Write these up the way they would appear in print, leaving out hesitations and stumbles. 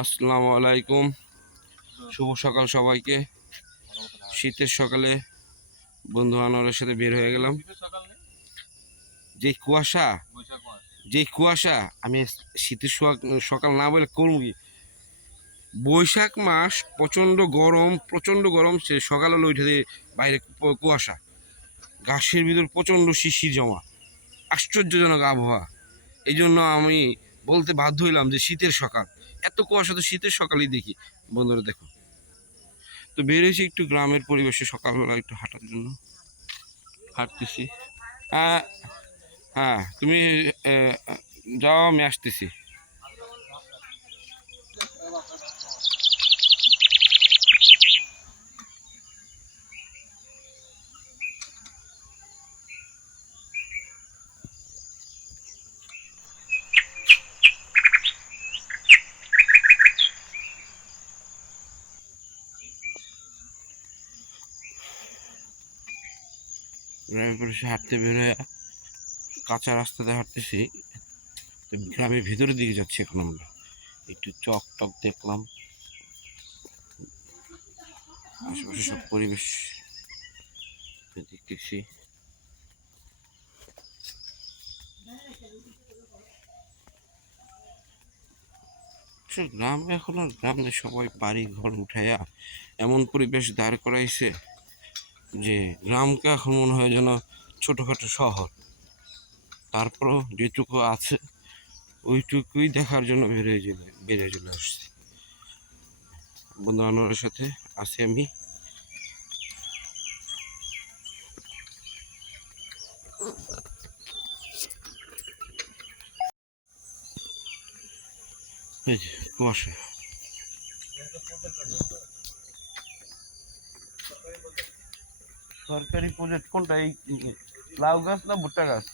আসসালামু আলাইকুম, শুভ সকাল সবাইকে। শীতের সকালে বন্ধু বান্ধবের সাথে বের হয়ে গেলাম। যে কুয়াশা, আমি শীতের সকাল না বলে করবো কি, বৈশাখ মাস প্রচণ্ড গরম। সে সকালে উঠে দিয়ে বাইরে কুয়াশা, গাছের ভিতর প্রচণ্ড শিশির জমা, আশ্চর্যজনক আবহাওয়া। এই জন্য আমি বলতে বাধ্য হইলাম যে শীতের সকাল, এত কুয়াশা তো শীতের সকালেই দেখি। বন্ধুরা দেখো, তো বেরিয়েছি একটু গ্রামের পরিবেশে, সকালবেলা একটু হাঁটার জন্য হাঁটতেছি। হ্যাঁ হ্যাঁ, তুমি যাও, আমি আসতেছি। গ্রামের পরিবেশে হাঁটতে বেরোয় কাঁচা রাস্তাতে হাঁটতেছি। তো গ্রামের ভিতরের দিকে যাচ্ছি এখন আমরা। একটু চক টক দেখলাম, আশেপাশে সব পরিবেশ দেখতেছি। গ্রামে এখন আর গ্রামে সবাই বাড়ি ঘর উঠাইয়া এমন পরিবেশ দাঁড় করাইছে যে গ্রামকে এখন মনে হয় যেন ছোটোখাটো শহর। তারপরও যেটুকু আছে ওইটুকুই দেখার জন্য বেরিয়ে চলে আসছি। বন্ধু বান্ধবের সাথে আছি আমি। এই যে কুয়াশা, সরকারি প্রজেক্ট কোনটা? এই লাউ গাছ না ভুট্টা গাছ?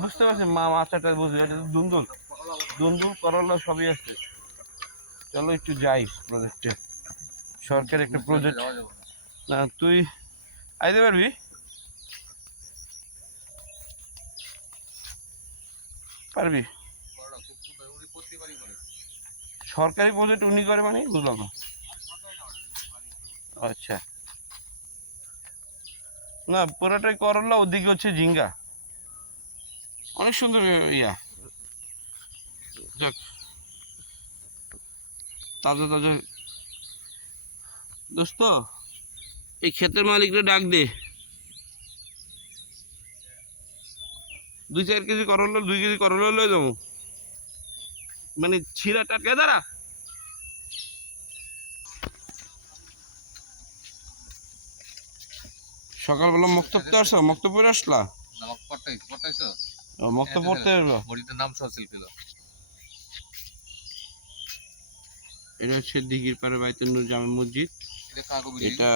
বুঝতে পারছি, মাছটা বুঝলি, এটা দুন্দুল দুন্দুল করলা সবই আছে। চলো একটু যাই প্রজেক্টে, সরকারি একটা প্রজেক্ট। না তুই আইতে পারবি? পারবি? সরকারি প্রজেক্ট উনি করে মানে বুঝলাম না। আচ্ছা, না পুরোটাই করলা, ওদিকে হচ্ছে ঝিঙ্গা। অনেক সুন্দর ইয়া, যাক, তাজা তাজা। দোস্ত, এই ক্ষেতের মালিকরে ডাক দে, 2-4 কেজি করলা, 2 কেজি করলা লয়ে যাবো। মানে ছিঁড়া টাটকা দাঁড়া। সকালবেলা মক্তব তো আসছো, মক্তব পড়ে আসলা? মক্তব পড়তে এটা হচ্ছে দিঘির পাড়ে বাইতুল নূর জামে মসজিদ। এটা